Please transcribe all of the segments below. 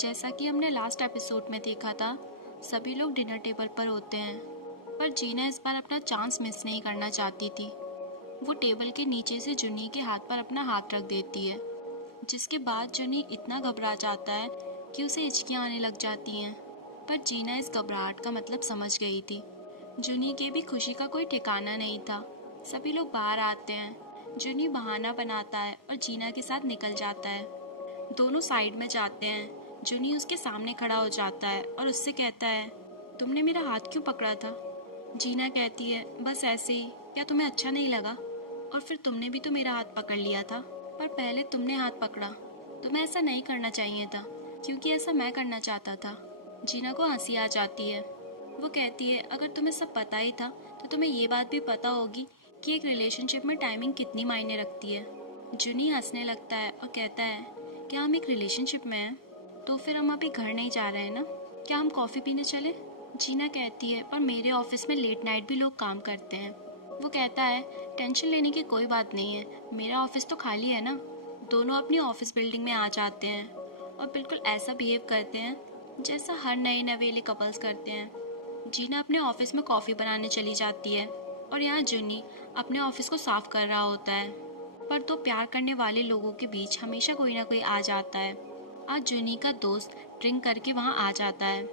जैसा कि हमने लास्ट एपिसोड में देखा था, सभी लोग डिनर टेबल पर होते हैं, पर जीना इस बार अपना चांस मिस नहीं करना चाहती थी। वो टेबल के नीचे से जुनी के हाथ पर अपना हाथ रख देती है, जिसके बाद जुनी इतना घबरा जाता है कि उसे हिचकियाँ आने लग जाती हैं। पर जीना इस घबराहट का मतलब समझ गई थी। जुनी के भी खुशी का कोई ठिकाना नहीं था। सभी लोग बाहर आते हैं। जुनी बहाना बनाता है और जीना के साथ निकल जाता है। दोनों साइड में जाते हैं। जुनी उसके सामने खड़ा हो जाता है और उससे कहता है, तुमने मेरा हाथ क्यों पकड़ा था? जीना कहती है, बस ऐसे ही। क्या तुम्हें अच्छा नहीं लगा? और फिर तुमने भी तो मेरा हाथ पकड़ लिया था, पर पहले तुमने हाथ पकड़ा। तुम्हें ऐसा नहीं करना चाहिए था, क्योंकि ऐसा मैं करना चाहता था। जीना को हंसी आ जाती है। वो कहती है, अगर तुम्हें सब पता ही था तो तुम्हें ये बात भी पता होगी कि एक रिलेशनशिप में टाइमिंग कितनी मायने रखती है। जुनी हंसने लगता है और कहता है, क्या हम एक रिलेशनशिप में हैं? तो फिर हम अभी घर नहीं जा रहे हैं ना? क्या हम कॉफ़ी पीने चले? जीना कहती है, पर मेरे ऑफिस में लेट नाइट भी लोग काम करते हैं। वो कहता है, टेंशन लेने की कोई बात नहीं है, मेरा ऑफिस तो खाली है ना। दोनों अपनी ऑफिस बिल्डिंग में आ जाते हैं और बिल्कुल ऐसा बिहेव करते हैं जैसा हर नए नवेले कपल्स करते हैं। जीना अपने ऑफिस में कॉफ़ी बनाने चली जाती है और यहाँ जुनी अपने ऑफिस को साफ कर रहा होता है। पर तो प्यार करने वाले लोगों के बीच हमेशा कोई ना कोई आ जाता है। आज जुनी का दोस्त ड्रिंक करके वहाँ आ जाता है।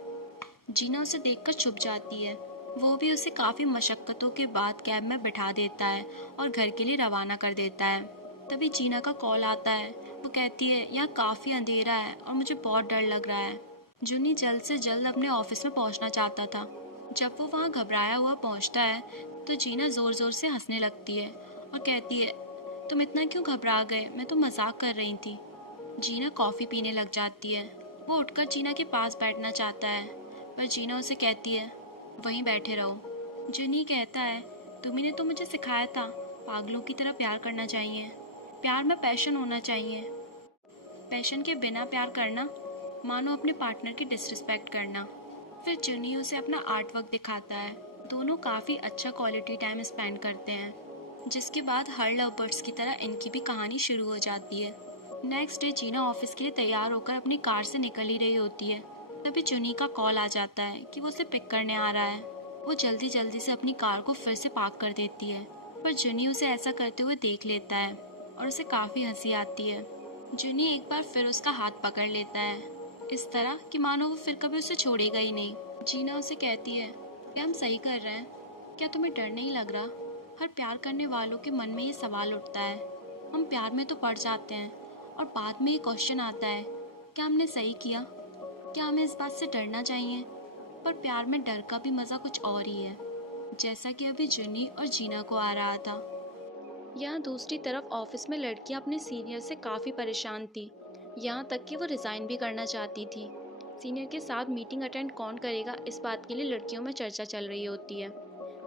जीना उसे देखकर छुप जाती है। वो भी उसे काफ़ी मशक्क़तों के बाद कैब में बिठा देता है और घर के लिए रवाना कर देता है। तभी जीना का कॉल आता है। वो कहती है, यहाँ काफ़ी अंधेरा है और मुझे बहुत डर लग रहा है। जुनी जल्द से जल्द अपने ऑफिस में पहुंचना चाहता था। जब वो वहां घबराया हुआ पहुंचता है तो जीना जोर जोर से हंसने लगती है और कहती है, तुम इतना क्यों घबरा गए? मैं तो मजाक कर रही थी। जीना कॉफ़ी पीने लग जाती है। वो उठकर जीना के पास बैठना चाहता है, पर जीना उसे कहती है, वहीं बैठे रहो। जुनी कहता है, तुम्ही ने तो मुझे सिखाया था पागलों की तरह प्यार करना चाहिए। प्यार में पैशन होना चाहिए। पैशन के बिना प्यार करना मानो अपने पार्टनर की डिसरिस्पेक्ट करना। फिर जुनी उसे अपना आर्ट वर्क दिखाता है। दोनों काफ़ी अच्छा क्वालिटी टाइम स्पेंड करते हैं, जिसके बाद हर लव बर्ड्स की तरह इनकी भी कहानी शुरू हो जाती है। नेक्स्ट डे जीना ऑफिस के लिए तैयार होकर अपनी कार से निकल ही रही होती है। तभी जुनी का कॉल आ जाता है कि वो उसे पिक करने आ रहा है। वो जल्दी जल्दी से अपनी कार को फिर से पार्क कर देती है, पर जुनी उसे ऐसा करते हुए देख लेता है और उसे काफ़ी हंसी आती है। जुनी एक बार फिर उसका हाथ पकड़ लेता है, इस तरह कि मानो वो फिर कभी उसे छोड़ेगा ही नहीं। जीना उसे कहती है, क्या हम सही कर रहे हैं? क्या तुम्हें डर नहीं लग रहा? हर प्यार करने वालों के मन में ये सवाल उठता है। हम प्यार में तो पड़ जाते हैं और बाद में ये क्वेश्चन आता है, क्या हमने सही किया? क्या हमें इस बात से डरना चाहिए? पर प्यार में डर का भी मज़ा कुछ और ही है, जैसा कि अभी जुनी और जीना को आ रहा था। यहाँ दूसरी तरफ ऑफिस में लड़कियाँ अपने सीनियर से काफ़ी परेशान थी, यहाँ तक कि वो रिज़ाइन भी करना चाहती थी। सीनियर के साथ मीटिंग अटेंड कौन करेगा, इस बात के लिए लड़कियों में चर्चा चल रही होती है।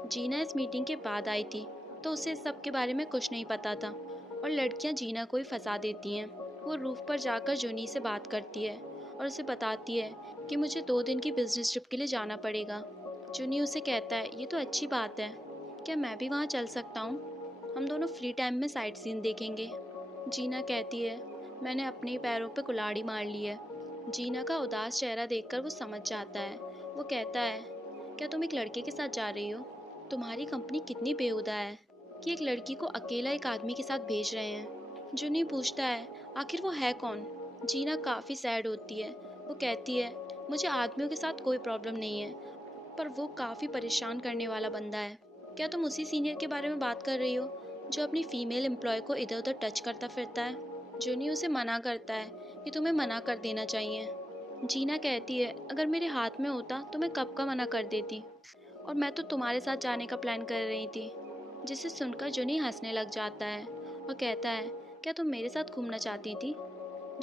जीना इस मीटिंग के बाद आई थी तो उसे इस सब के बारे में कुछ नहीं पता था और लड़कियां जीना को ही फंसा देती हैं। वो रूफ पर जाकर जुनी से बात करती है और उसे बताती है कि मुझे 2 दिन की बिजनेस ट्रिप के लिए जाना पड़ेगा। जुनी उसे कहता है, ये तो अच्छी बात है, क्या मैं भी वहाँ चल सकता हूँ? हम दोनों फ्री टाइम में साइट सीन देखेंगे। जीना कहती है, मैंने अपने ही पैरों पर कुल्हाड़ी मार ली है। जीना का उदास चेहरा देखकर वो समझ जाता है। वो कहता है, क्या तुम एक लड़के के साथ जा रही हो? तुम्हारी कंपनी कितनी बेहुदा है कि एक लड़की को अकेला एक आदमी के साथ भेज रहे हैं। जुनी पूछता है, आखिर वो है कौन? जीना काफ़ी सैड होती है। वो कहती है, मुझे आदमियों के साथ कोई प्रॉब्लम नहीं है, पर वो काफ़ी परेशान करने वाला बंदा है। क्या तुम उसी सीनियर के बारे में बात कर रही हो जो अपनी फीमेल एम्प्लॉय को इधर उधर टच करता फिरता है? जुनी उसे मना करता है कि तुम्हें मना कर देना चाहिए। जीना कहती है, अगर मेरे हाथ में होता तो मैं कब का मना कर देती, और मैं तो तुम्हारे साथ जाने का प्लान कर रही थी। जिसे सुनकर जुनी हंसने लग जाता है और कहता है, क्या तुम मेरे साथ घूमना चाहती थी?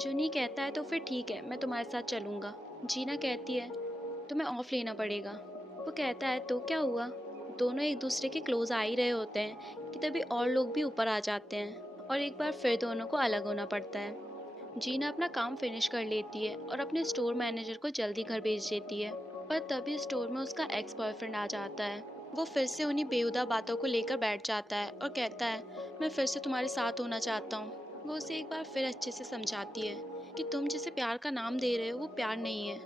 जुनी कहता है, तो फिर ठीक है, मैं तुम्हारे साथ चलूँगा। जीना कहती है, तुम्हें ऑफ लेना पड़ेगा। वो कहता है, तो क्या हुआ? दोनों एक दूसरे के क्लोज आ ही रहे होते हैं कि तभी और लोग भी ऊपर आ जाते हैं और एक बार फिर दोनों को अलग होना पड़ता है। जीना अपना काम फिनिश कर लेती है और अपने स्टोर मैनेजर को जल्दी घर भेज देती है, पर तभी स्टोर में उसका एक्स बॉयफ्रेंड आ जाता है। वो फिर से उन्हीं बेहुदा बातों को लेकर बैठ जाता है और कहता है, मैं फिर से तुम्हारे साथ होना चाहता हूँ। वो उसे एक बार फिर अच्छे से समझाती है कि तुम जिसे प्यार का नाम दे रहे हो वो प्यार नहीं है,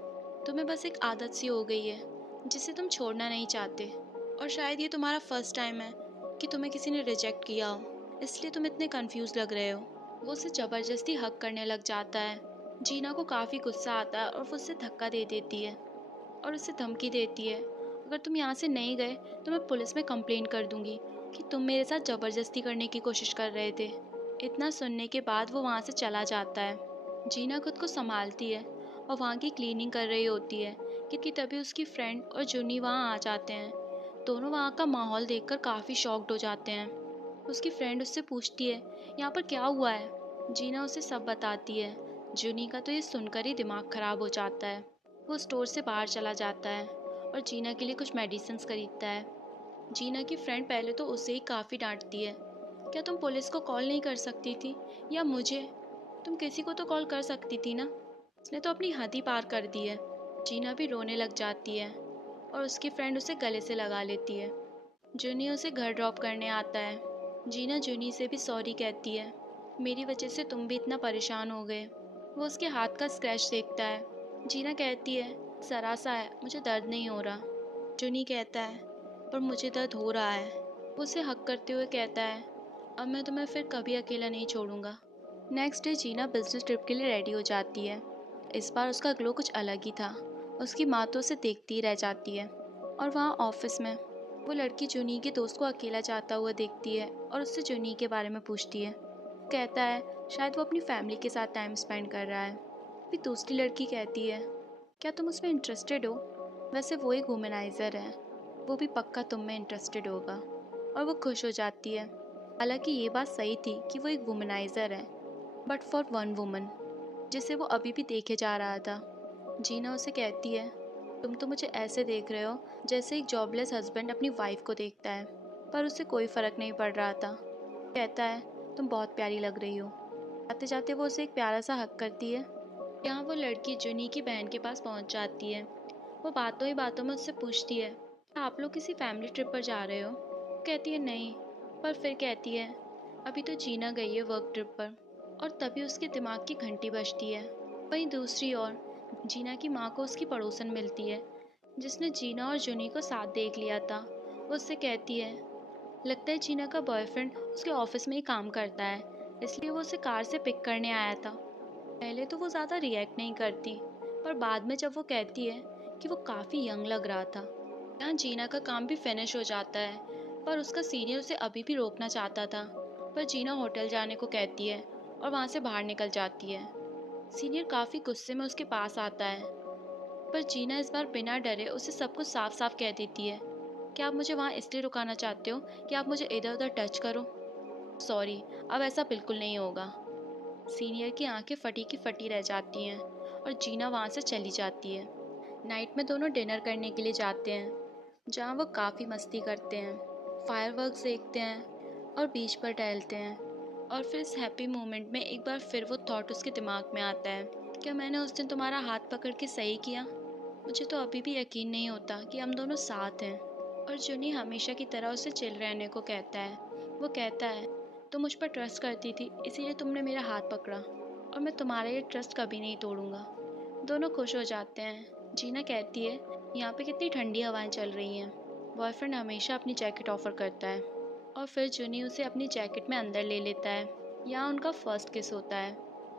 तुम्हें बस एक आदत सी हो गई है जिसे तुम छोड़ना नहीं चाहते। और शायद ये तुम्हारा फर्स्ट टाइम है कि तुम्हें किसी ने रिजेक्ट किया हो, इसलिए तुम इतने कंफ्यूज लग रहे हो। वो उसे ज़बरदस्ती हक करने लग जाता है। जीना को काफ़ी गुस्सा आता है और वो उससे धक्का दे देती है और उसे धमकी देती है, अगर तुम यहाँ से नहीं गए तो मैं पुलिस में कंप्लेंट कर दूंगी कि तुम मेरे साथ ज़बरदस्ती करने की कोशिश कर रहे थे। इतना सुनने के बाद वो वहाँ से चला जाता है। जीना खुद को संभालती है और वहाँ की क्लीनिंग कर रही होती है कि तभी उसकी फ्रेंड और जुनी वहाँ आ जाते हैं। दोनों वहाँ का माहौल देखकर काफ़ी शॉक्ड हो जाते हैं। उसकी फ्रेंड उससे पूछती है यहाँ पर क्या हुआ है। जीना उसे सब बताती है। जुनी का तो ये सुनकर ही दिमाग खराब हो जाता है। वो स्टोर से बाहर चला जाता है और जीना के लिए कुछ मेडिसिन्स खरीदता है। जीना की फ्रेंड पहले तो उसे ही काफ़ी डांटती है, क्या तुम पुलिस को कॉल नहीं कर सकती थी, या मुझे, तुम किसी को तो कॉल कर सकती थी ना, उसने तो अपनी हद ही पार कर दी है। जीना भी रोने लग जाती है और उसकी फ्रेंड उसे गले से लगा लेती है। जूनी उसे घर ड्रॉप करने आता है। जीना जूनी से भी सॉरी कहती है, मेरी वजह से तुम भी इतना परेशान हो गए। वो उसके हाथ का स्क्रैच देखता है। जीना कहती है जरा सा है, मुझे दर्द नहीं हो रहा। जूनी कहता है पर मुझे दर्द हो रहा है। वो उसे हक करते हुए कहता है अब मैं तुम्हें फिर कभी अकेला नहीं छोड़ूंगा। नेक्स्ट डे जीना बिजनेस ट्रिप के लिए रेडी हो जाती है। इस बार उसका ग्लो कुछ अलग ही था। उसकी माँ तो उसे देखती ही रह जाती है। और वहाँ ऑफिस में वो लड़की जूनी के दोस्त को अकेला जाता हुआ देखती है और उससे जूनी के बारे में पूछती है। कहता है शायद वो अपनी फैमिली के साथ टाइम स्पेंड कर रहा है। फिर दूसरी लड़की कहती है क्या तुम उसमें इंटरेस्टेड हो, वैसे वो एक वुमेनाइज़र है, वो भी पक्का तुम में इंटरेस्टेड होगा। और वो खुश हो जाती है। हालांकि ये बात सही थी कि वो एक वुमेनाइज़र है, बट फॉर वन वुमन जिसे वो अभी भी देखे जा रहा था। जीना उसे कहती है तुम तो मुझे ऐसे देख रहे हो जैसे एक जॉबलेस हस्बैंड अपनी वाइफ को देखता है, पर उसे कोई फ़र्क नहीं पड़ रहा था। कहता है तुम बहुत प्यारी लग रही हो। जाते जाते वो उसे एक प्यारा सा हक करती है। यहाँ वो लड़की जुनी की बहन के पास पहुँच जाती है। वो बातों ही बातों में उससे पूछती है क्या आप लोग किसी फैमिली ट्रिप पर जा रहे हो। कहती है नहीं, पर फिर कहती है अभी तो जीना गई है वर्क ट्रिप पर। और तभी उसके दिमाग की घंटी बजती है। वहीं दूसरी ओर जीना की माँ को उसकी पड़ोसन मिलती है जिसने जीना और जुनी को साथ देख लिया था। वो उससे कहती है लगता है जीना का बॉयफ्रेंड उसके ऑफिस में ही काम करता है, इसलिए वो उसे कार से पिक करने आया था। पहले तो वो ज़्यादा रिएक्ट नहीं करती, पर बाद में जब वो कहती है कि वो काफ़ी यंग लग रहा था। यहाँ जीना का काम भी फिनिश हो जाता है, पर उसका सीनियर उसे अभी भी रोकना चाहता था। पर जीना होटल जाने को कहती है और वहाँ से बाहर निकल जाती है। सीनियर काफ़ी गुस्से में उसके पास आता है, पर जीना इस बार बिना डरे उसे सब कुछ साफ साफ कह देती है। क्या आप मुझे वहाँ इसलिए रुकाना चाहते हो कि आप मुझे इधर उधर टच करो? सॉरी, अब ऐसा बिल्कुल नहीं होगा। सीनियर की आंखें फटी की फटी रह जाती हैं और जीना वहाँ से चली जाती है। नाइट में दोनों डिनर करने के लिए जाते हैं, जहाँ वो काफ़ी मस्ती करते हैं, फायरवर्क्स देखते हैं और बीच पर टहलते हैं। और फिर इस हैप्पी मोमेंट में एक बार फिर वो थॉट उसके दिमाग में आता है, क्या मैंने उस दिन तुम्हारा हाथ पकड़ के सही किया? मुझे तो अभी भी यकीन नहीं होता कि हम दोनों साथ हैं। और जुनी हमेशा की तरह उसे चिल रहने को कहता है। वो कहता है तुम मुझ पर ट्रस्ट करती थी, इसीलिए तुमने मेरा हाथ पकड़ा, और मैं तुम्हारा ये ट्रस्ट कभी नहीं तोड़ूंगा। दोनों खुश हो जाते हैं। जीना कहती है यहाँ पे कितनी ठंडी हवाएं चल रही हैं। बॉयफ्रेंड हमेशा अपनी जैकेट ऑफर करता है और फिर जुनी उसे अपनी जैकेट में अंदर ले लेता है। यहाँ उनका फर्स्ट किस होता है।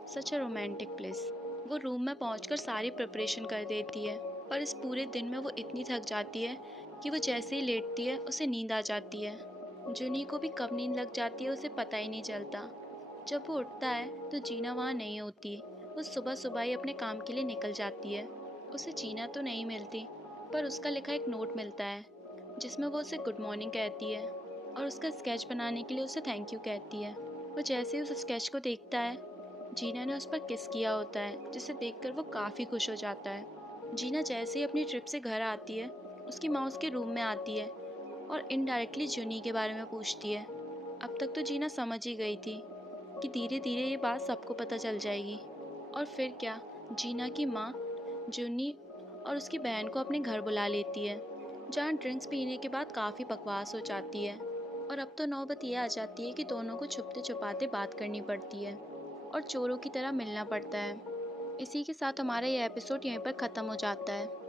सच अ रोमांटिक प्लेस। वो रूम में पहुंचकर सारी प्रिपरेशन कर देती है, पर इस पूरे दिन में वो इतनी थक जाती है कि वो जैसे ही लेटती है उसे नींद आ जाती है। जुनी को भी कब नींद लग जाती है उसे पता ही नहीं चलता। जब वो उठता है तो जीना वहाँ नहीं होती। वो सुबह सुबह ही अपने काम के लिए निकल जाती है। उसे जीना तो नहीं मिलती, पर उसका लिखा एक नोट मिलता है जिसमें वो उसे गुड मॉर्निंग कहती है और उसका स्केच बनाने के लिए उसे थैंक यू कहती है। वो जैसे ही उस स्केच को देखता है, जीना ने उस पर किस किया होता है, जिसे देखकर वो काफ़ी खुश हो जाता है। जीना जैसे ही अपनी ट्रिप से घर आती है, उसकी माँ उसके रूम में आती है और इनडायरेक्टली जुनी के बारे में पूछती है। अब तक तो जीना समझ ही गई थी कि धीरे धीरे ये बात सबको पता चल जाएगी। और फिर क्या, जीना की माँ जुनी और उसकी बहन को अपने घर बुला लेती है, जहाँ ड्रिंक्स पीने के बाद काफ़ी बकवास हो जाती है। और अब तो नौबत ये आ जाती है कि दोनों को छुपते छुपाते बात करनी पड़ती है और चोरों की तरह मिलना पड़ता है। इसी के साथ हमारा ये एपिसोड यहीं पर ख़त्म हो जाता है।